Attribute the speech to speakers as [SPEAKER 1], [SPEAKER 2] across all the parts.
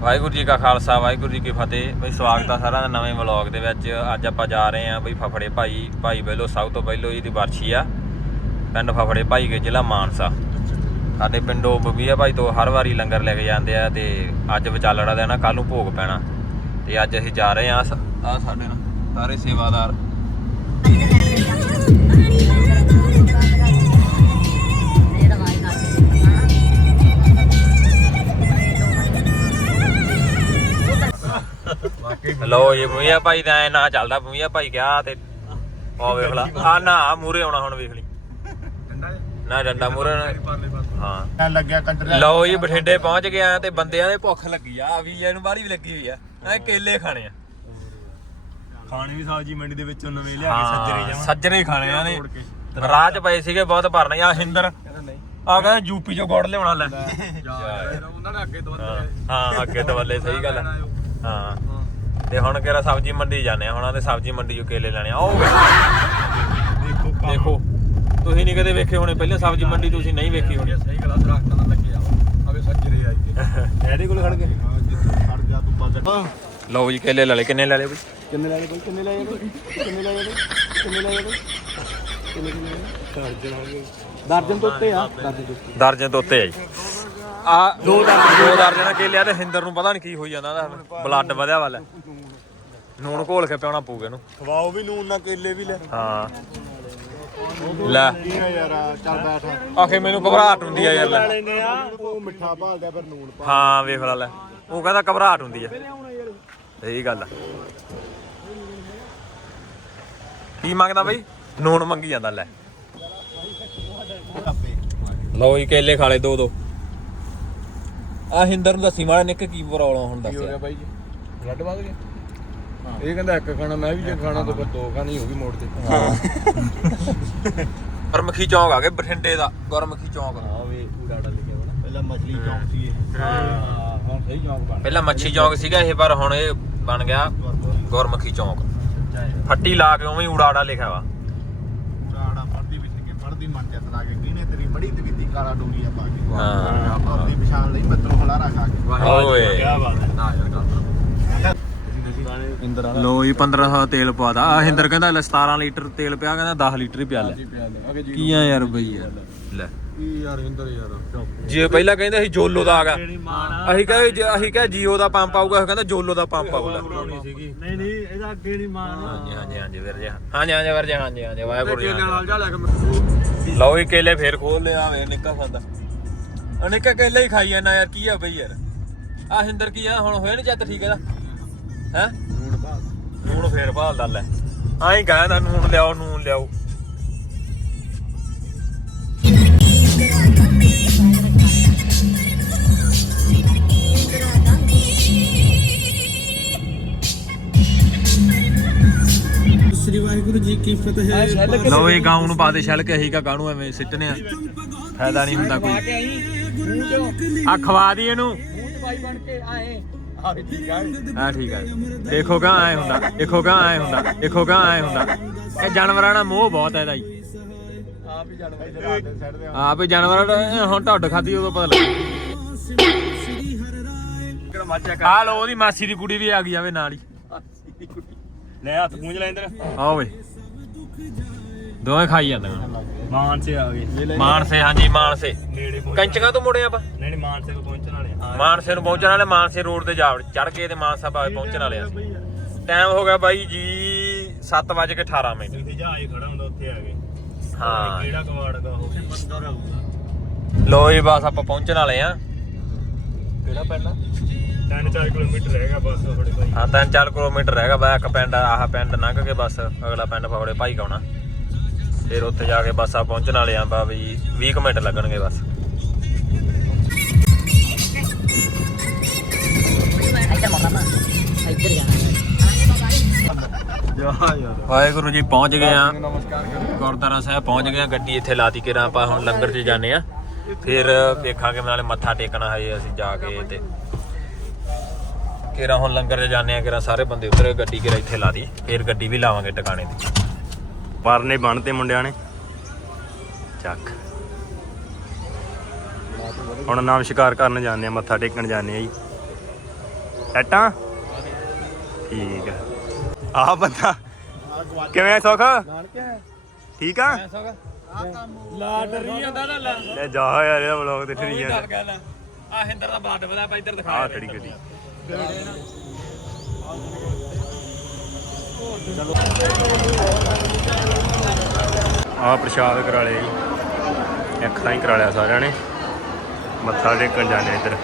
[SPEAKER 1] ਵਾਹਿਗੁਰੂ ਜੀ ਕਾ ਖਾਲਸਾ, ਵਾਹਿਗੁਰੂ ਜੀ ਕੀ ਫਤਿਹ। ਬਈ ਸਵਾਗਤ ਆ ਸਾਰਿਆਂ ਦਾ ਨਵੇਂ ਵਲੌਗ ਦੇ ਵਿੱਚ। ਅੱਜ ਆਪਾਂ ਜਾ ਰਹੇ ਆਂ ਬਈ ਫਫੜੇ ਭਾਈ ਭਾਈ ਬੈਲੋ, ਸਭ ਤੋਂ ਪਹਿਲੋਂ ਇਹਦੀ ਵਰਸ਼ੀ ਆ। ਪਿੰਡ ਫਫੜੇ ਭਾਈ ਕੇ ਜ਼ਿਲ੍ਹਾ ਮਾਨਸਾ। ਸਾਡੇ ਪਿੰਡੋਂ ਬਬੀਆ ਭਾਈ ਤੋਂ ਹਰ ਵਾਰੀ ਲੰਗਰ ਲੈ ਕੇ ਜਾਂਦੇ ਆ ਤੇ ਅੱਜ ਵਿਚਾਲੜਾ ਦੇਣਾ ਨਾ ਕੱਲ ਨੂੰ ਭੋਗ ਪੈਣਾ। ਤੇ ਅੱਜ ਅਸੀਂ ਜਾ ਰਹੇ ਆਂ ਆ ਸਾਡੇ ਨਾਲ, ਸਾਰੇ ਸੇਵਾਦਾਰ। ਲਓ ਇਹ ਬਬੀਆ ਭਾਈ ਦਾ ਐਂ ਨਾਂ ਚੱਲਦਾ ਬਬੀਆ ਭਾਈ ਕਿਹਾ ਤੇ ਆ ਵੇਖ ਲਾ ਆ ਨਾ ਮੂਰੇ ਆਉਣਾ ਹੁਣ ਵੇਖ ਲਈ। ਨਾ ਡੰਡਾ ਮੂਰੇ ਹਾਂ।
[SPEAKER 2] ਐ ਲੱਗਿਆ ਕੰਟਰ
[SPEAKER 1] ਲਓ ਜੀ ਬਠਿੰਡੇ ਪਹੁੰਚ ਗਏ ਆ ਤੇ ਬੰਦਿਆਂ ਦੇ ਭੁੱਖ ਲੱਗੀ ਆ ਵੀ ਇਹਨੂੰ ਬਾਹਲੀ ਵੀ ਲੱਗੀ ਹੋਈ ਆ। ਐ ਕੇਲੇ ਖਾਣੇ ਆ।
[SPEAKER 2] ਖਾਣੇ ਵੀ ਸਬਜੀ ਮੰਡੀ ਦੇ ਵਿੱਚੋਂ ਨਵੇਂ ਲਿਆ ਕੇ ਸੱਜਰੇ ਜਾਵਾਂ।
[SPEAKER 1] ਸੱਜਰੇ ਖਾਣੇ ਆ ਨੇ ਰਾਹ ਚ ਪਏ ਸੀਗੇ ਬਹੁਤ ਭਰਨੇ ਆ ਹਿੰਦਰ। ਆ ਕਹਿੰਦਾ ਯੂਪੀ ਚੋਂ ਗੁੜ ਲਿਆਉਣਾ ਲੈ।
[SPEAKER 2] ਉਹਨਾਂ ਨੇ ਅੱਗੇ ਤੋਂ
[SPEAKER 1] ਹਾਂ, ਹਾਂ ਅੱਗੇ ਦਵੱਲੇ ਸਹੀ ਗੱਲ ਆ। ਹਾਂ। ਤੇ ਹੁਣ ਕਿਹੜਾ ਸਬਜ਼ੀ ਮੰਡੀ ਜਾਂਦੇ ਆ ਹੁਣ ਸਬਜ਼ੀ ਮੰਡੀ ਚੋਂ ਕੇਲੇ ਲੈਣੇ ਆ। ਉਹ
[SPEAKER 2] ਦੇਖੋ
[SPEAKER 1] ਦੇਖੋ ਤੁਸੀਂ ਨਹੀਂ ਕਦੇ ਵੇਖੇ ਹੋਣੇ ਪਹਿਲੇ ਸਬਜ਼ੀ ਮੰਡੀ ਤੁਸੀਂ ਨਹੀਂ ਵੇਖੀ ਹੋਣੀ।
[SPEAKER 2] ਸਹੀ ਗੱਲ ਦਰਖਤਾਂ ਨਾਲ ਲੱਗੇ ਆ। ਅਵੇ ਸੱਜਰੇ ਆਈ ਕੇ ਇਹਦੇ ਕੋਲ ਖੜ ਗਏ? ਹਾਂ ਜਿੱਥੇ ਖੜ ਜਾ ਤੂੰ ਬੰਦ
[SPEAKER 1] ਲਓ ਜੀ ਕੇਲੇ ਲੈ ਲੈ ਕਿੰਨੇ ਲੈ ਲਏ ਬਈ?
[SPEAKER 2] ਕਿੰਨੇ ਲਾਏ ਬਈ ਕਿੰਨੇ ਲਾਏ ਬਈ? ਕਿੰਨੇ ਲਾਏ ਬਈ? ਕਿੰਨੇ ਲਾਏ ਬਈ? ਕਿੰਨੇ ਕਿੰਨੇ ਦਰਜਨ ਤੋਂ ਉੱਤੇ ਆ ਦਰਜਨ ਤੋਂ ਉੱਤੇ
[SPEAKER 1] ਆ ਜੀ। ਆ ਦੋ ਦਰਜਨ ਕੇਲੇ ਆ ਤੇ ਹਿੰਦਰ ਨੂੰ ਪਤਾ ਨਹੀਂ ਕੀ ਹੋਈ ਜਾਂਦਾ ਉਹਦਾ ਬਲੱਡ ਵਧਿਆ ਵਾਲਾ। ਨੂਣ ਘੋਲ ਕੇ ਪਿਆਉਣਾ ਪਊਗਾ ਇਹਨੂੰ।
[SPEAKER 2] ਖਵਾਓ ਵੀ ਨੂਨ ਨਾ ਕੇਲੇ ਵੀ ਲੈ।
[SPEAKER 1] ਹਾਂ। ਲੈ।
[SPEAKER 2] ਕੀ ਆ ਯਾਰ ਚੱਲ ਬੈਠ।
[SPEAKER 1] ਆਖੇ ਮੈਨੂੰ ਘਬਰਾਹਟ ਹੁੰਦੀ ਆ ਯਾਰ ਲੈ।
[SPEAKER 2] ਲੈਨੇ ਆ। ਉਹ ਮਿੱਠਾ ਭਾਲਦਾ ਫਿਰ ਨੂਨ ਪਾ
[SPEAKER 1] ਹਾਂ ਵੇਖ ਲੈ ਲੈ। ਉਹ ਕਹਿੰਦਾ ਘਬਰਾਹਟ ਹੁੰਦੀ ਆ। ਸਹੀ ਗੱਲ ਆ। ਕੀ ਮੰਗਦਾ ਬਈ? ਨੂਣ ਮੰਗੀ ਜਾਂਦਾ ਲੈ। ਲਓ ਜੀ ਕੇਲੇ ਖਾ ਲੈ ਦੋ ਦੋ ਆ ਹਿੰਦਰ ਨੂੰ ਦੱਸੀ ਮਾੜਾ ਨਿੱਕ ਕੀ ਪ੍ਰੋਬਲਮ ਹੁਣ
[SPEAKER 2] ਕੀ ਹੋ ਗਿਆ
[SPEAKER 1] ਦੱਸਿਆ।
[SPEAKER 2] ਬਾਈ ਜੀ? ਬਲੱਡ ਵੱਧ ਗਿਆ ਇਹ ਕਹਿੰਦਾ ਇੱਕ ਖਾਣਾ ਮੈਂ ਵੀ ਜੇ ਖਾਣਾ ਤਾਂ ਫਿਰ ਦੋ ਖਾਣੀ ਹੋ ਗਈ ਮੋੜ ਤੇ।
[SPEAKER 1] ਗੁਰਮੁਖੀ ਚੌਂਕ ਆ ਗਏ ਬਠਿੰਡੇ ਦਾ ਗੁਰਮੁਖੀ ਚੌਂਕ।
[SPEAKER 2] ਹਾਂ ਵੇ ਉਡਾੜਾ ਲਿਖਿਆ ਹੋਣਾ ਪਹਿਲਾਂ ਮਛਲੀ ਚੌਂਕ ਸੀ ਇਹ। ਹਾਂ। ਹੁਣ ਸਹੀ ਚੌਂਕ ਬਣ
[SPEAKER 1] ਪਹਿਲਾਂ ਮੱਛੀ ਚੌਂਕ ਸੀਗਾ ਇਹ ਪਰ ਹੁਣ ਇਹ ਬਣ ਗਿਆ ਗੁਰਮੁਖੀ। ਚੌਂਕ। ਫੱਟੀ ਲਾ ਕੇ ਉਵੇਂ ਹੀ ਉਡਾੜਾ ਲਿਖਿਆ ਵਾ।
[SPEAKER 2] ਫੜਦੀ ਮਨ ਚ ਤਲਾ ਕੇ ਕਿਹਨੇ ਤੇਰੀ ਬੜੀ ਤਵੀਤੀ ਕਾਲਾ ਡੋਰੀਆ ਪਾ ਕੇ
[SPEAKER 1] ਹਾਂ।
[SPEAKER 2] ਆਪਾਂ ਆਪਣੀ ਪਛਾਣ ਲਈ ਮਿੱਤਰੋਂ ਹਲਾਰਾ ਖਾ ਕੇ।
[SPEAKER 1] ਓਏ।
[SPEAKER 2] ਕੀ ਬਾਤ ਹੈ। ਨਾ ਯਾਰ ਗੱਲ ਇੰਦਰ ਵਾਲਾ
[SPEAKER 1] ਲੋ ਜੀ 1500 ਤੇਲ ਪਵਾਦਾ ਆ ਹਿੰਦਰ ਕਹਿੰਦਾ ਲੈ 17 ਲੀਟਰ ਤੇਲ ਪਿਆ ਕਹਿੰਦਾ 10 ਲੀਟਰ ਹੀ ਪਿਆ ਲੈ।
[SPEAKER 2] ਲੈ।
[SPEAKER 1] ਕੀ ਆ ਯਾਰ ਬਈ ਯਾਰ। ਲੈ।
[SPEAKER 2] ਕੀ ਯਾਰ ਇੰਦਰ ਯਾਰ
[SPEAKER 1] ਜੇ ਪਹਿਲਾਂ ਕਹਿੰਦੇ ਸੀ ਜੋਲੋ ਦਾ ਆ ਗਿਆ। ਅਸੀਂ ਕਹੇ ਜੇ ਅਸੀਂ ਕਹੇ ਜੀਓ ਦਾ ਪੰਪ ਆਊਗਾ ਉਹ ਕਹਿੰਦਾ ਜੋਲੋ ਦਾ ਪੰਪ ਆਊਗਾ।
[SPEAKER 3] ਨਹੀਂ ਨਹੀਂ ਇਹਦਾ ਅੱਗੇ ਨਹੀਂ ਮਾਨ
[SPEAKER 1] ਹਾਂਜੀ ਹਾਂਜੀ ਹਾਂਜੀ ਵੀਰ ਜੀ। ਹਾਂਜੀ ਹਾਂਜੀ ਵੀਰ ਜੀ ਹਾਂਜੀ ਹਾਂਜੀ ਵਾਹਿਗੁਰੂ ਜੀ
[SPEAKER 2] ਨਾਲ ਜਾ ਲੈ ਕੇ
[SPEAKER 1] ਲਓ ਇਹ ਕੇਲੇ ਫੇਰ ਖੋਲ ਲਿਆ ਵੇ ਨਿੱਕਾ ਖਾਂਦਾ ਆ ਨਿੱਕਾ ਕੇਲੇ ਹੀ ਖਾਈ ਜਾਂਦਾ ਯਾਰ ਕੀ ਆ ਬਈ ਯਾਰ। ਆ ਹਿੰਦਰ ਕੀ ਆ ਹੁਣ ਹੋਇਆ ਨਹੀਂ ਚੱਤ ਠੀਕ ਇਹਦਾ? ਹੈ?
[SPEAKER 2] ਨੂਣ ਪਾ
[SPEAKER 1] ਨੂਣ ਫੇਰ ਭਾਲਦਾ ਲੈ। ਆਈ ਕਹਿੰਦਾ ਨੂਣ ਲਿਆਓ ਨੂਣ ਲਿਆਓ।
[SPEAKER 3] ਸ੍ਰੀ ਵਾਹਿਗੁਰੂ ਜੀ ਕੀ ਫਤਿਹ।
[SPEAKER 1] ਲਓ ਇਹ ਗਾਉਂ ਨੂੰ ਪਾ ਦੇ ਛਲ ਕੇ ਅਸੀਂ ਕਾ ਕਾਹਨੂੰ ਐਵੇਂ ਸਿੱਟਨੇ ਆ। ਫਾਇਦਾ ਨਹੀਂ ਹੁੰਦਾ ਕੋਈ। ਆ ਖਵਾ ਦੀ ਇਹਨੂੰ।
[SPEAKER 2] ਆ ਠੀਕ ਆ।
[SPEAKER 1] ਹਾਂ ਠੀਕ ਆ। ਦੇਖੋ ਕਾ ਐ ਹੁੰਦਾ ਦੇਖੋ ਕਾ ਐ ਹੁੰਦਾ ਦੇਖੋ ਕਾ ਐ ਹੁੰਦਾ। ਇਹ ਜਾਨਵਰਾਂ ਦਾ ਮੋਹ ਬਹੁਤ ਹੈ ਇਹਦਾ ਜੀ।
[SPEAKER 2] ਆ ਵੀ ਜਾਣ ਬਾਈ ਰਾਤ ਦੇ ਸਾਈਡ ਤੇ
[SPEAKER 1] ਆਪ ਹੀ ਜਾਨਵਰਾਂ ਦਾ ਹੁਣ ਢੱਡ ਖਾਦੀ ਉਦੋਂ ਪਤਾ ਲੱਗੂ
[SPEAKER 2] ਕਿਹੜਾ ਮਾਚਾ
[SPEAKER 1] ਆ ਲੋ ਉਹਦੀ ਮਾਸੀ ਦੀ ਕੁੜੀ ਵੀ ਆ ਗਈ ਆਵੇ ਨਾਲ ਹੀ।
[SPEAKER 2] ਲੈ ਹੱਥ ਪੂੰਝ ਲੈ ਇੰਦਰ
[SPEAKER 1] ਆ ਓਏ ਦੋਵੇਂ ਖਾਈ ਜਾਂਦੇ
[SPEAKER 2] ਮਾਨ ਸੇ ਆ ਗਏ।
[SPEAKER 1] ਮਾਨਸੇ ਹਾਂਜੀ ਮਾਨਸੇ।
[SPEAKER 2] ਨੇੜੇ ਪਹੁੰਚ
[SPEAKER 1] ਕੰਚਕਾਂ ਤੋਂ ਮੁੜੇ ਆਪਾਂ?
[SPEAKER 2] ਨਹੀਂ ਨਹੀਂ ਮਾਨ ਸੇ ਕੋ ਪਹੁੰਚਣ ਵਾਲੇ ਆ।
[SPEAKER 1] ਮਾਨਸੇ ਨੂੰ ਪਹੁੰਚਣ ਵਾਲੇ ਮਾਨਸੇ ਰੋਡ ਤੇ ਜਾ ਚੜ ਕੇ ਤੇ ਮਾਨਸਾ ਪਾ ਪਹੁੰਚਣ ਵਾਲੇ ਆ ਟਾਈਮ ਹੋ ਗਿਆ ਬਾਈ ਜੀ 7:18 ਮਿੰਟ।
[SPEAKER 2] ਤੁਸੀਂ ਜਾ ਆਏ ਖੜਾ ਹੁੰਦਾ ਉੱਥੇ ਆ ਗਏ।
[SPEAKER 1] ਹਾਂ।
[SPEAKER 2] ਕਿਹੜਾ ਕਵਾੜ ਦਾ ਉਹ? ਮੰਦਰ ਆਊਗਾ।
[SPEAKER 1] ਲੋ ਜੀ ਬਸ ਆਪਾਂ ਪਹੁੰਚਣ ਵਾਲੇ ਆ।
[SPEAKER 2] ਕਿਹੜਾ ਪਿੰਡ 3-4 ਕਿਲੋਮੀਟਰ ਰਹੇਗਾ ਬਸ ਤੁਹਾਡੇ ਭਾਈ।
[SPEAKER 1] ਹਾਂ ਤਿੰਨ ਚਾਰ ਕਿਲੋਮੀਟਰ ਰਹਿ ਗਿਆ ਬਾ ਪਿੰਡ, ਆਹ ਪਿੰਡ ਲੰਘ ਕੇ ਬਸ ਅਗਲਾ ਪਿੰਡ ਫਵੜੇ ਭਾਈ ਕਾਉਣਾ ਫਿਰ ਉੱਥੇ ਜਾ ਕੇ ਬਸ ਆ ਪਹੁੰਚਣ ਵਾਲੇ ਆ, ਬਾ ਵੀ 20 ਕੁ ਮਿੰਟ ਲੱਗਣਗੇ ਬਸ। ਵਾਹਿਗੁਰੂ ਜੀ, ਪਹੁੰਚ ਗਏ ਆ।
[SPEAKER 2] ਨਮਸਕਾਰ
[SPEAKER 1] ਗੁਰਦੁਆਰਾ ਸਾਹਿਬ ਪਹੁੰਚ ਗਏ ਆ, ਗੱਡੀ ਇੱਥੇ ਲਾਤੀ ਕੇ ਆਪਾਂ ਹੁਣ ਲੰਗਰ 'ਚ ਜਾਣੇ ਆ। ਫਿਰ ਵੇਖਾਂਗੇ, ਨਾਲੇ ਮੱਥਾ ਟੇਕਣਾ ਹੈ ਅਸੀਂ ਜਾ ਕੇ ਤੇ ਕਿਰਾ ਹੁਣ ਲੰਗਰ 'ਚ ਜਾਂਦੇ ਆ ਕਿਰਾ ਸਾਰੇ ਬੰਦੇ ਉਤਰੇ ਗੱਡੀ ਕਿਰਾ ਇੱਥੇ ਲਾ ਦੀ। ਫਿਰ ਗੱਡੀ ਵੀ ਲਾਵਾਂਗੇ ਟਿਕਾਣੇ ਤੇ।
[SPEAKER 2] ਪਰਨੇ ਬਣਤੇ ਮੁੰਡਿਆਂ ਨੇ। ਚੱਕ। ਹੁਣ ਨਾਮ ਸ਼ਿਕਾਰ ਕਰਨ ਜਾਂਦੇ ਆ ਮੱਥਾ ਟੇਕਣ ਜਾਂਦੇ ਆ ਜੀ।
[SPEAKER 4] ਸੈਟਾਂ ਠੀਕ ਆ। ਆਹ ਬੰਦਾ। ਕਿਵੇਂ ਆ ਸੁਖ?
[SPEAKER 1] ਆ
[SPEAKER 4] ਠੀਕ ਆ?
[SPEAKER 1] ਲਾ ਡਰੀ ਜਾਂਦਾ ਨਾ ਲਾ
[SPEAKER 4] ਲੈ ਜਾ ਯਾਰ ਇਹਦਾ ਵਲੌਗ ਤੇ ਠਰੀ ਜਾਂਦਾ
[SPEAKER 1] ਆ ਹਿੰਦਰ ਦਾ ਬਾਦ ਬਦਾ ਇੱਧਰ ਦਿਖਾ
[SPEAKER 4] ਆਹ ਖੜੀ ਗੱਡੀ। ਆ ਪ੍ਰਸ਼ਾਦ ਕਰਾ ਲਿਆ ਜੀ। ਤਾਂ ਹੀ ਕਰਾ ਲਿਆ ਸਾਰਿਆਂ ਨੇ। ਮੱਥਾ ਟੇਕਣ ਜਾਂਦੇ ਇੱਧਰ।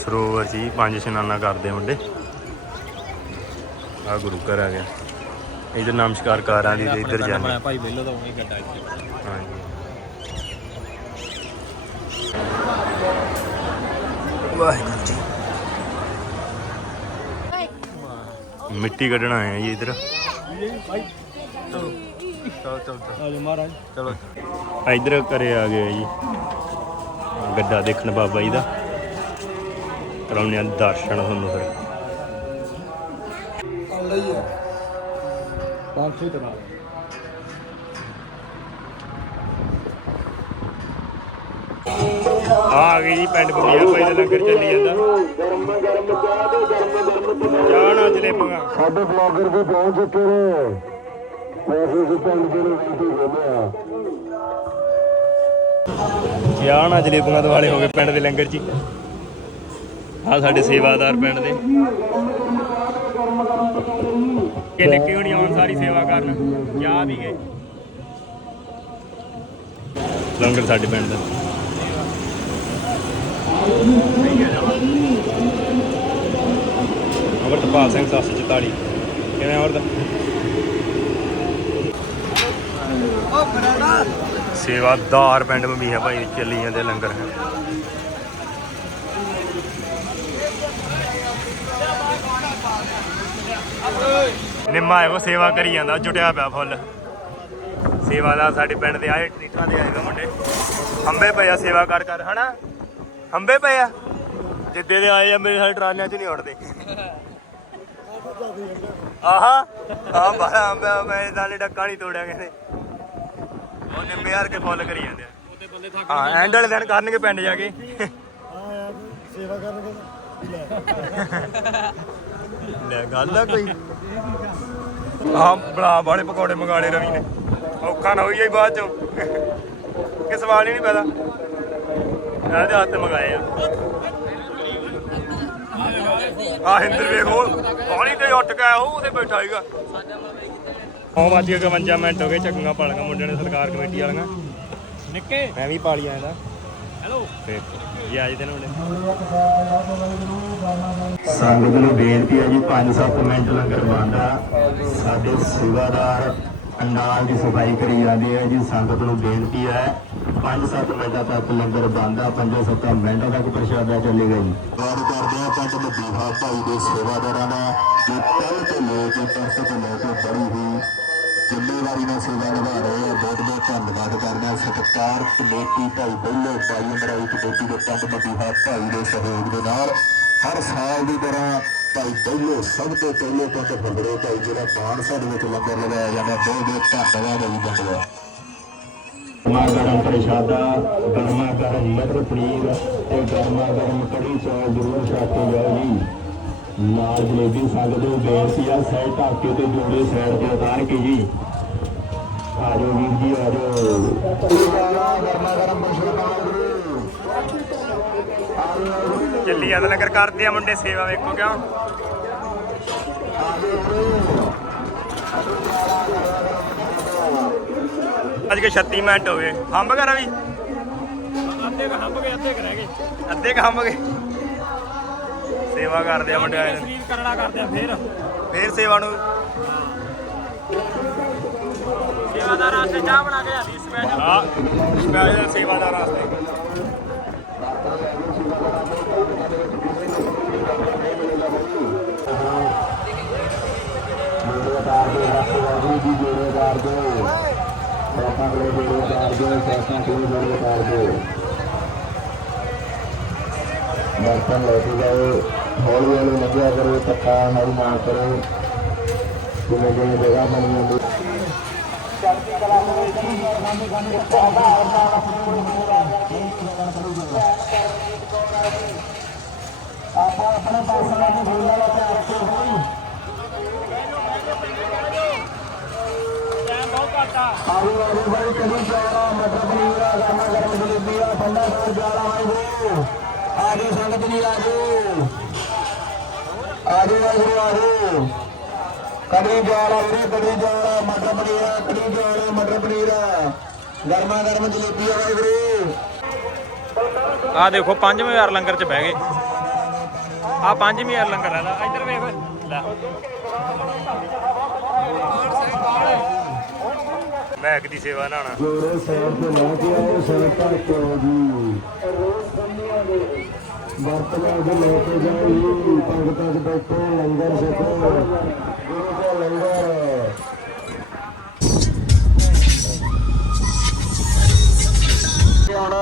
[SPEAKER 4] ਸਰੋਵਰ ਜੀ ਪੰਜ ਇਸ਼ਨਾਨਾ ਕਰਦੇ ਮੁੰਡੇ। ਆ ਗੁਰੂ ਘਰ ਆ ਗਿਆ। ਇਧਰ ਨਮਸਕਾਰ ਕਾਰਾਂ ਦੀ ਤੇ ਇੱਧਰ ਜਾਂਦੇ।
[SPEAKER 1] ਭਾਈ ਬੇਲੋ ਦਾ ਉਹੀ ਗੱਡਾ ਇੱਥੇ
[SPEAKER 4] ਹਾਂਜੀ ਵਾਹਿਗੁਰੂ ਜੀ। ਮਿੱਟੀ ਕੱਢਣਾ ਆਇਆ ਜੀ ਇਧਰ।
[SPEAKER 1] ਚਲੋ ਚਲੋ ਆਜੋ ਮਹਾਰਾਜ। ਚਲੋ।
[SPEAKER 4] ਇਧਰ ਘਰੇ ਆ ਗਏ ਜੀ। ਗੱਡਾ ਦੇਖਣ ਬਾਬਾ ਜੀ ਦਾ। ਕਰਾਉਣੇ ਆ ਦਰਸ਼ਨ ਤੁਹਾਨੂੰ ਫਿਰ।
[SPEAKER 1] ਲਈ ਆ 500 ਤਰਾ
[SPEAKER 4] ਆ ਆ ਗਈ ਜੀ ਪਿੰਡ ਬੁੜੀਆ ਭਾਈ ਦਾ ਲੰਗਰ ਚੱਲੀ ਜਾਂਦਾ। ਚਾਹ ਨਾ ਜਲੇਬੀਆਂ
[SPEAKER 5] ਸਾਡੇ ਬਲੌਗਰ ਵੀ ਪਹੁੰਚ ਚੁੱਕੇ ਨੇ। ਵੀ ਪਿੰਡ ਦੇ ਨੂੰ ਬੇਨਤੀ ਕਰਦੇ ਆ
[SPEAKER 4] ਚਾਹ ਨਾ ਜਲੇਬੀਆਂ ਦੁਆਲੇ ਹੋ ਗਏ ਪਿੰਡ ਦੇ ਲੰਗਰ 'ਚ ਹੀ। ਆਹ ਸਾਡੇ ਸੇਵਾਦਾਰ ਪਿੰਡ ਦੇ। ਕਿ ਨਿੱਕੀ ਹੋਣੀ ਆਉਣ ਸਾਰੀ ਸੇਵਾ ਕਰਨ। ਚਾਹ ਵੀ ਗਏ। ਲੰਗਰ ਸਾਡੇ ਪਿੰਡ ਦਾ। ਅਮਰਤਪਾਲ ਸਿੰਘ 744 ਕਿਵੇਂ ਹੋਰ ਦਾ ਸੇਵਾਦਾਰ ਪਿੰਡ ਮਮੀਹਾ ਭਾਈ, ਚੱਲੀ ਜਾਂਦੇ ਲੰਗਰ। ਨਿੰਮਾ ਇਹੋ ਸੇਵਾ ਕਰੀ ਜਾਂਦਾ, ਜੁਟਿਆ ਪਿਆ ਫੁੱਲ। ਸੇਵਾਦਾਰ ਸਾਡੇ ਪਿੰਡ ਦੇ ਆਏ ਟੀਟਰਾਂ ਦੇ ਆਏ ਮੁੰਡੇ। ਹੰਬੇ ਪਏ ਸੇਵਾ ਕਰ ਕਰ, ਹਨਾ? ਹੰਬੇ ਪਏ ਆ। ਜਿੱਦੇ ਦੇ ਆਏ ਆ ਮੇਰੇ ਸਾਡੇ ਟਰਾਲਿਆਂ 'ਚ ਨਹੀਂ ਉੱਡਦੇ। ਆਹਾ ਆ ਬਾਹਰ ਅੰਬੇ ਮੈਂ ਨਾਲੇ ਡੱਕਾ ਨਹੀਂ ਤੋੜਿਆ ਕਹਿੰਦੇ ਉਹ ਨਿੰਮੇ ਯਾਰ ਕੇ ਫੁੱਲ ਕਰੀ ਜਾਂਦੇ ਆ। ਹਾਂ ਐਂਡ ਵਾਲੇ ਦਿਨ ਕਰਨਗੇ ਪਿੰਡ ਜਾ ਕੇ।
[SPEAKER 5] ਸੇਵਾ ਕਰਨਗੇ
[SPEAKER 4] ਲੈ ਗੱਲ ਆ ਕੋਈ। ਆਹ ਬਣਾ ਵਾਲੇ ਪਕੌੜੇ ਮੰਗਾ ਲਏ ਰਵੀ ਨੇ। ਔਖਾ ਨਾ ਹੋਈ ਜਾਈ ਬਾਅਦ ਚੋਂ। ਕਿ ਸਵਾਲ ਹੀ ਨਹੀਂ ਪੈਦਾ। ਇਹਦੇ ਹੱਥ ਮੰਗਾਏ ਆ। ਆ ਹਿੰਦਰ ਵੇਖੋ ਪਾਣੀ ਤੇ ਉੱਠ ਕੇ ਆਇਆ ਉਹ ਉਹਦੇ ਬੈਠਾ ਸੀਗਾ। ਉਹ ਵੱਜ 52 ਮਿੰਟ ਹੋ ਗਏ ਚੱਕੀਆਂ ਪਾਲੀਆਂ ਮੁੰਡਿਆਂ ਨੇ ਸਰਕਾਰ ਕਮੇਟੀ ਵਾਲੀਆਂ।
[SPEAKER 1] ਨਿੱਕੇ।
[SPEAKER 4] ਮੈਂ ਵੀ ਪਾਲੀਆਂ ਇਹਦਾ।
[SPEAKER 1] ਹੈਲੋ।
[SPEAKER 4] ਇਹ ਅੱਜ ਦੇ ਮੁੰਡੇ
[SPEAKER 5] ਸੰਗਤ ਨੂੰ ਬੇਨਤੀ ਹੈ ਜੀ 5-7 ਮਿੰਟ ਲੰਗਰ ਬੰਦਾ ਸਾਡੇ ਸੇਵਾਦਾਰ ਅੰਡਾਲ ਦੀ ਸਫ਼ਾਈ ਕਰੀ ਜਾਂਦੇ ਹੈ ਜੀ ਸੰਗਤ ਨੂੰ ਬੇਨਤੀ ਹੈ। 5-7 ਮਿੰਟਾਂ ਤੱਕ ਲੰਗਰ ਬੰਦਾ 5-7 ਮਿੰਟਾਂ ਤੱਕ ਪ੍ਰਸ਼ਾਦਾ ਚੱਲੇਗਾ ਜੀ ਗੱਲ ਕਰਦੇ ਆ ਪਿੰਡ ਮਦੀਹਾ ਭਾਈ ਦੇ ਸੇਵਾਦਾਰਾਂ ਦਾ, ਜੋ ਪਹਿਲ ਤੋਂ ਲੈ ਕੇ ਪਰਸ ਤੋਂ ਲੈ ਕੇ ਬੜੀ ਹੀ ਜ਼ਿੰਮੇਵਾਰੀ ਨਾਲ ਸੇਵਾ ਨਿਭਾ ਰਹੇ ਆ। ਬਹੁਤ ਬਹੁਤ ਧੰਨਵਾਦ ਕਰਦੇ ਸਤਿਕਾਰ ਕਮੇਟੀ ਭਾਈ ਬੱਲੇ, ਭਾਈ ਅਮਰਾਈ ਕਮੇਟੀ ਦੇ ਪਿੰਡ ਮਦੀਹਾ ਭਾਈ ਦੇ ਸਹਿਯੋਗ ਦੇ ਨਾਲ। ਹਰ ਸਾਲ ਦੀ ਤਰ੍ਹਾਂ ਭਾਈ ਬੱਲੇ, ਸਭ ਤੋਂ ਪਹਿਲੇ ਤੱਕ ਫੰਡੜੇ ਭਾਈ ਜਿਹੜਾ ਮਾਨਸਾ ਦੇ ਵਿੱਚ ਲੰਗਰ ਲਗਾਇਆ ਜਾਂਦਾ। ਬਹੁਤ ਬਹੁਤ ਧੰਨਵਾਦ ਹੈ ਜੀ ਬੰਦਿਆ ਗਰਮਾ ਗਰਮ ਪ੍ਰਸ਼ਾਦਾ ਗਰਮਾ ਗਰਮ ਮਟਰ ਪਨੀਰ ਤੇ ਗਰਮਾ ਗਰਮ ਕੜੀ ਚੌਲ ਜ਼ਰੂਰ ਛਕ ਕੇ ਜਾਓ ਜੀ। ਨਾਲ ਜਲੇਬੀ ਸੰਗਤ ਨੂੰ ਬੇਨਤੀ ਆ ਸਾਈਡ ਢਾਕੇ ਤੇ ਜੋੜੇ ਸਾਈਡ ਤੇ ਉਤਾਰ ਕੇ ਜੀ। ਆਜੋ ਵੀਰ ਜੀ ਆਜੋ। ਗਰਮਾ ਗਰਮ
[SPEAKER 4] ਚੱਲੀ ਜਾਂਦਾ ਲੰਗਰ ਕਰਦੇ ਆ ਮੁੰਡੇ ਸੇਵਾ ਵੇਖੋ ਕਿਉਂ? ਅੱਜ ਕੇ 36 ਮਿੰਟ ਹੋ ਗਏ। ਹੰਬ ਕਰਾ ਵੀ?
[SPEAKER 1] ਅੱਧੇ ਕ ਹੰਬ ਗਏ ਅੱਧੇ ਕ ਰਹਿ ਗਏ।
[SPEAKER 4] ਅੱਧੇ ਕੁ ਹੰਬ ਗਏ? ਸੇਵਾ ਕਰਦੇ ਆ ਮੁੰਡੇ ਆਏ ਨੇ।
[SPEAKER 1] ਸਰੀਰ ਕਰੜਾ ਕਰਦੇ ਆ ਫੇਰ।
[SPEAKER 4] ਫੇਰ ਸੇਵਾ ਨੂੰ?
[SPEAKER 1] ਸੇਵਾਦਾਰ ਆਸੇ ਚਾਹ ਬਣਾ ਕੇ ਆਦੀ ਸਪੈਸ਼ਲ।
[SPEAKER 4] ਆ ਸਪੈਸ਼ਲ ਸੇਵਾਦਾਰ ਵਾਸਤੇ।
[SPEAKER 5] ਜੋੜੇਦਾਰ ਦੇ ਰੱਖਵਾਜੀ ਦੀ ਜੋੜੇਦਾਰ ਦੇ। ਸੈਕਾਂ ਕੋਲੇ ਜੋੜੇਦਾਰ ਦੇ ਸੈਕਾਂ ਕੋਲੇ ਜੋੜੇਦਾਰ ਦੇ ਬਰਤਨ ਲੈ ਕੇ ਜਾਓ ਹੌਲੀ ਹੌਲੀ ਲੱਗਿਆ ਕਰੋ ਧੱਕਾ ਨਾਲ ਨਾ ਕਰੋ ਜਿਵੇਂ ਜਿਵੇਂ ਜਗ੍ਹਾ ਬਣੀ ਹੁੰਦੀ ਆਜੋ ਆਜੋ ਬਾਈ ਕਦੀ ਜਾਣਾ ਮਟਰ ਪਨੀਰ ਆ ਗਰਮਾ ਗਰਮ ਜਲੇਬੀ ਆ ਠੰਡਾ ਖਾਣ ਜਾਣਾ ਆਜੋ ਆਜੋ ਸੰਗਤ ਜੀ ਆਜੋ ਆਜੋ ਆਜੋ ਆਜੋ ਕਦੀ ਜਾਣਾ ਵੀਰੇ ਕਦੀ ਜਾਣਾ ਮਟਰ ਪਨੀਰ ਆ ਕਦੀ ਜਾਣਾ ਮਟਰ ਪਨੀਰ ਆ ਗਰਮਾ ਗਰਮ ਜਲੇਬੀ ਆ ਵੀਰੇ
[SPEAKER 1] ਆ ਦੇਖੋ, ਪੰਜਵੇਂ ਵਾਰ ਲੰਗਰ 'ਚ ਬਹਿ ਗਏ। ਆ ਪੰਜਵੀਂ ਵਾਰ ਲੰਗਰ ਹੈ ਇੱਧਰ ਵੇਖ। ਲੈ। ਮੈਕ ਦੀ ਸੇਵਾ ਨਾਣਾ
[SPEAKER 5] ਜੋੜੇ ਸੈਰ ਤੇ ਲੈ ਕੇ ਆਏ ਸੰਤਾਂ ਤੋਂ ਜੀ। ਵਰਤਮਾਨ ਦੇ ਲੈ ਕੇ ਜਾਓ ਜੀ। ਪੰਗਤਾਂ 'ਚ ਬੈਠੋ ਲੰਗਰ ਛਕੋ। ਗੁਰੂ ਦਾ ਲੰਗਰ। ਹੁਣ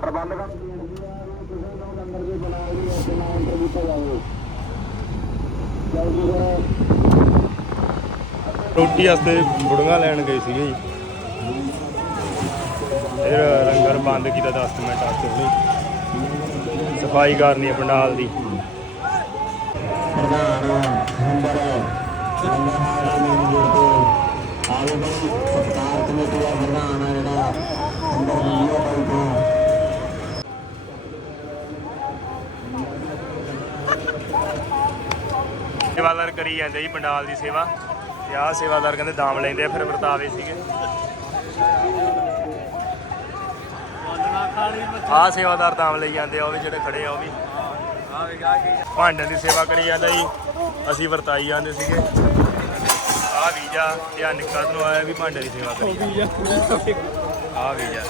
[SPEAKER 5] ਪ੍ਰਬੰਧਕਾਂ ਦੀ ਵੀ ਕਿਸੇ ਨੂੰ ਲੰਗਰ ਦੇ ਬਣਾਏ ਜੀ ਅਤੇ ਨਾਮ ਤੇ ਦਿੱਤਾ ਜਾਵੇ ਜਲਦੀ ਕਰੋ
[SPEAKER 4] ਰੋਟੀ ਵਾਸਤੇ ਬੁੜੀਆਂ ਲੈਣ ਗਏ ਸੀਗੇ ਜੀ। ਫਿਰ ਲੰਗਰ ਬੰਦ ਕੀਤਾ 10 ਮਿੰਟ ਵਾਸਤੇ ਉਹਨੇ। ਸਫ਼ਾਈ ਕਰਨੀ ਹੈ ਪੰਡਾਲ ਦੀ। ਸੇਵਾਦਾਰ ਕਰੀ ਜਾਂਦੇ ਜੀ ਪੰਡਾਲ ਦੀ ਸੇਵਾ। ਤੇ ਆਹ ਸੇਵਾਦਾਰ ਕਹਿੰਦੇ ਦਾਮ ਲੈਂਦੇ ਆ, ਫਿਰ ਵਰਤਾਵੇ ਸੀਗੇ। ਆਹ ਸੇਵਾਦਾਰ ਦਾਮ ਲਈ ਜਾਂਦੇ ਆ, ਉਹ ਵੀ ਜਿਹੜੇ ਖੜੇ ਆ, ਉਹ ਵੀ। ਭਾਂਡਿਆਂ ਦੀ ਸੇਵਾ ਕਰੀ ਜਾਂਦਾ ਜੀ, ਅਸੀਂ ਵਰਤਾਈ ਜਾਂਦੇ ਸੀਗੇ। ਆਹ ਵੀਜ਼ਾ ਤੇ ਆ ਨਿੱਕਾ ਤੋਂ ਆਇਆ ਵੀ ਭਾਂਡਿਆਂ ਦੀ ਸੇਵਾ ਕਰੀ ਆਹ ਵੀਜ਼ਾ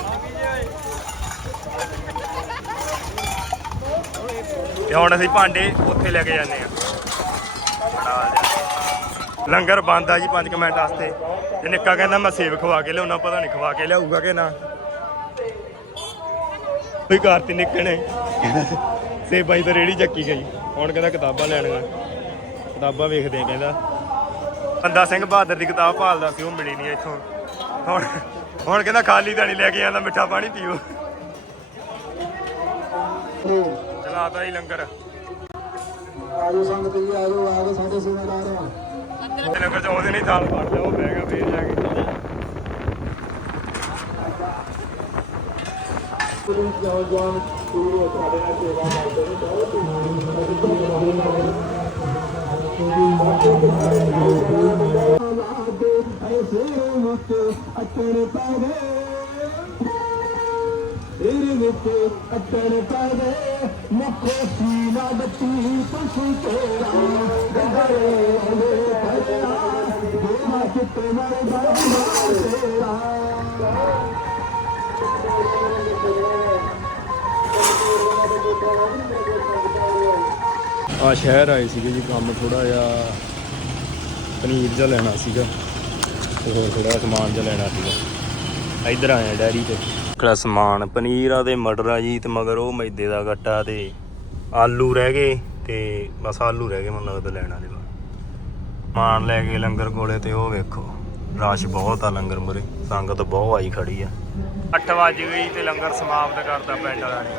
[SPEAKER 4] ਤੇ ਹੁਣ ਅਸੀਂ ਭਾਂਡੇ ਉੱਥੇ ਲੈ ਕੇ ਜਾਂਦੇ ਆ। ਲੰਗਰ ਬੰਦ ਆ ਜੀ 5 ਮਿੰਟ ਵਾਸਤੇ। ਤੇ ਨਿੱਕਾ ਕਹਿੰਦਾ ਮੈਂ ਸੇਵ ਖਵਾ ਕੇ ਲਿਆਉਣਾ, ਪਤਾ ਨਹੀਂ ਖਵਾ ਕੇ ਲਿਆਊਗਾ ਕਿ ਨਾ। ਕੋਈ ਕਰਤੀ ਨਿੱਕੇ ਸੇਬ ਬਾਈ ਤਾਂ ਰੇੜੀ ਚੱਕੀ ਗਈ। ਹੁਣ ਕਹਿੰਦਾ ਕਿਤਾਬਾਂ ਲੈਣੀਆਂ ਕਿਤਾਬਾਂ ਵੇਖਦੇ ਆ ਕਹਿੰਦਾ। ਬੰਦਾ ਸਿੰਘ ਬਹਾਦਰ ਦੀ ਕਿਤਾਬ ਭਾਲਦਾ ਸੀ, ਉਹ ਮਿਲੀ ਨਹੀਂ ਇੱਥੋਂ। ਹੁਣ ਹੁਣ ਕਹਿੰਦਾ ਖਾਲੀ ਤਾਂ ਨਹੀਂ ਲੈ ਕੇ ਆਂਦਾ, ਮਿੱਠਾ ਪਾਣੀ ਪੀਓ। ਚਲਾਤਾ ਹੀ ਲੰਗਰ।
[SPEAKER 5] ਆਜੋ ਸੰਗਤ ਜੀ, ਆਜੋ, ਆ ਸਾਡੇ ਸੇਵਾਦਾਰ
[SPEAKER 4] ਤੇ ਲੰਗਰ ਚ ਉਹਦੇ ਨਹੀਂ ਥਾਲ ਫੜ ਲਿਆ, ਉਹ ਬਹਿ ਗਿਆ ਫੇਰ ਜਾ ਕੇ।
[SPEAKER 5] ਜਾਓ ਜਾਨ ਪੂਰੇ ਤੁਹਾਡੇ ਨਾਲ ਸੇਵਾ ਕਰਦੇ ਨੇ ਬਹੁਤ ਐਸੇ ਮੁੱਕ ਅਟਣ ਪਾਵੇ ਤੇਰੇ ਵਿੱਚ ਅਟਣ ਪਾਵੇ ਮੁੱਖ ਸੀਨਾ ਬੱਤੀ ਪਸ਼ੂ ਤੇਰਾ। ਗੰਗਰੇ
[SPEAKER 4] ਆ ਸ਼ਹਿਰ ਆਏ ਸੀਗੇ ਜੀ ਕੰਮ ਥੋੜਾ ਜਿਹਾ, ਪਨੀਰ ਜਿਹਾ ਲੈਣਾ ਸੀਗਾ ਤੇ ਹੋਰ ਥੋੜਾ ਸਮਾਨ ਜਿਹਾ ਲੈਣਾ ਸੀਗਾ। ਇੱਧਰ ਆਇਆ ਆ ਡੈਰੀ ਤੇ। ਕਿਹੜਾ ਸਮਾਨ, ਪਨੀਰ ਆ ਤੇ ਮਟਰ ਆ ਜੀ ਤੇ ਮਗਰ ਉਹ ਮੈਦੇ ਦਾ ਗੱਟਾ ਤੇ ਆਲੂ ਰਹਿ ਗਏ ਤੇ ਬਸ ਆਲੂ ਰਹਿ ਗਏ ਮੈਨੂੰ ਲੱਗਦਾ ਲੈਣ ਵਾਲੇ ਬਸ ਸਮਾਨ ਲੈ ਕੇ ਲੰਗਰ ਕੋਲੇ ਤੇ ਉਹ ਵੇਖੋ, ਰਸ਼ ਬਹੁਤ ਆ ਲੰਗਰ ਮੁਰੇ, ਸੰਗਤ ਬਹੁਤ ਆਈ ਖੜੀ ਆ। 8 ਵਜ ਗਈ ਤੇ ਲੰਗਰ ਸਮਾਪਤ ਕਰਤਾ ਪਿੰਡ ਵਾਲਾ ਨੇ।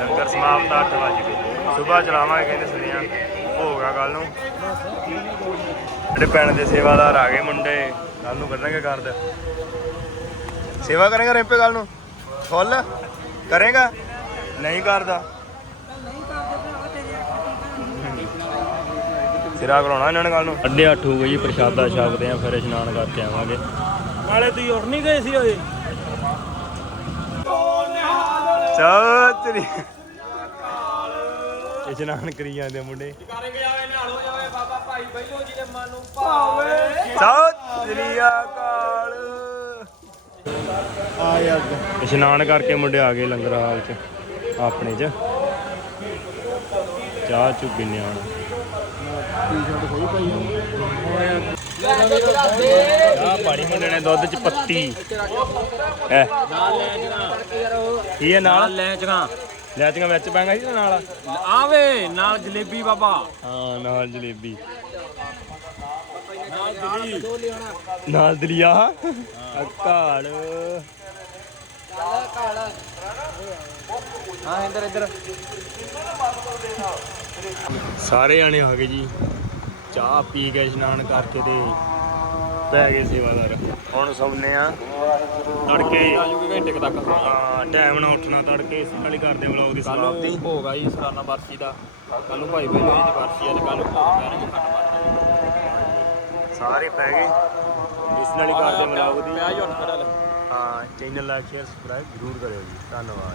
[SPEAKER 4] ਲੰਗਰ ਸਮਾਪਤ 8 ਵਜ ਗਏ। ਸਵੇਰ ਚਲਾਵਾਂਗੇ ਕਹਿੰਦੇ ਸੁਣਿਆ ਹੋਗਾ ਕੱਲ ਨੂੰ। ਜਿਹੜੇ ਪਿੰਡ ਦੇ ਸੇਵਾਦਾਰ ਆ ਗਏ ਮੁੰਡੇ ਕੱਲ ਨੂੰ ਕਰਨਗੇ ਕਰਦਾ ਸੇਵਾ ਕਰੇਗਾ ਰੈਂਪੇ ਕੱਲ ਨੂੰ? ਫੁੱਲ? ਕਰੇਗਾ? ਨਹੀਂ ਕਰਦਾ। ਸਿਰਾ ਕਰਾਉਣਾ ਇਹਨਾਂ ਨੇ ਨੂੰ? 8:30 ਹੋ ਗਈ ਪ੍ਰਸ਼ਾਦਾ ਛਕਦੇ ਆ ਫਿਰ ਇਸ਼ਨਾਨ ਕਰਕੇ ਆਵਾਂਗੇ। ਨਾਲੇ ਤੁਸੀਂ ਉੱਠ ਨਹੀਂ ਗਏ ਸੀ ਓਏ ਚੌਤਰੀ ਇਸ਼ਨਾਨ ਕਰੀ ਜਾਂਦੇ ਮੁੰਡੇ। ਚੌਤਰੀ ਅਕਾਲ। ਆ ਯਾਰ ਇਸ਼ਨਾਨ ਕਰਕੇ ਮੁੰਡੇ ਆ ਗਏ ਲੰਗਰ ਹਾਲ ਚ ਆਪਣੇ ਚ। ਚਾਹ ਚੁ ਪੀਨੇ ਆਣ ਆ ਪਾਣੀ ਮੁੰਡੇ ਨੇ ਦੁੱਧ ਚ ਪੱਤੀ। ਐ। ਕੀ ਹੈ ਨਾਲ?
[SPEAKER 1] ਲੈ ਚਗਾ
[SPEAKER 4] ਲੈਚੀਆਂ ਵਿੱਚ ਪਾਂਗਾ ਸੀ ਤੇ ਨਾਲ?
[SPEAKER 1] ਆਵੇ ਨਾਲ ਜਲੇਬੀ ਬਾਬਾ।
[SPEAKER 4] ਹਾਂ ਨਾਲ ਜਲੇਬੀ।
[SPEAKER 1] ਦੋ ਲਿਆਣਾ
[SPEAKER 4] ਨਾਲ ਦਲੀਆ। ਅਕਾਲ
[SPEAKER 1] ਹਾਂ ਇੰਦਰ ਇੱਧਰ
[SPEAKER 4] ਸਾਰੇ ਜਾਣੇ ਆ ਗਏ ਜੀ। ਚਾਹ ਪੀ ਕੇ ਇਸ਼ਨਾਨ ਕਰਕੇ ਤੇ ਪੈ ਗਏ ਸੇਵਾਦਾਰ। ਹੁਣ ਸੌਂਨੇ ਆ। ਤੜਕੇ
[SPEAKER 1] ਆਜੂਗੀ ਘੰਟੇ ਕੁ ਤੱਕ
[SPEAKER 4] ਹਾਂ ਟਾਈਮ ਨਾਲ ਉੱਠਣਾ ਤੜਕੇ ਇਸ ਵਾਲੀ ਕਰਦੇ ਵਲੋਗ ਦੀ ਸਮਾਪਤੀ
[SPEAKER 1] ਭੋਗ ਆ ਜੀ ਸਰਾਨਾ ਬਰਸੀ ਦਾ। ਕੱਲ ਨੂੰ ਭਾਈ ਬਈ ਦੀ ਬਰਸੀ ਆ ਤੇ ਕੱਲ ਨੂੰ ਭੋਗ ਪੈਣਗੇ ਖੱਟ ਮਾਰ
[SPEAKER 4] ਸਾਰੇ ਪੈ ਗਏ। ਇਸ ਨਾਲ ਹੀ ਕਰਦੇ ਵਲੋਗ ਦੀ।
[SPEAKER 1] ਪਿਆ ਹੀ ਹੁਣ ਫਿਰ
[SPEAKER 4] ਹਾਂ ਚੈਨਲ ਲਾਈਕ ਸ਼ੇਅਰ ਸਬਸਕ੍ਰਾਈਬ ਜ਼ਰੂਰ ਕਰਿਓ ਜੀ ਧੰਨਵਾਦ।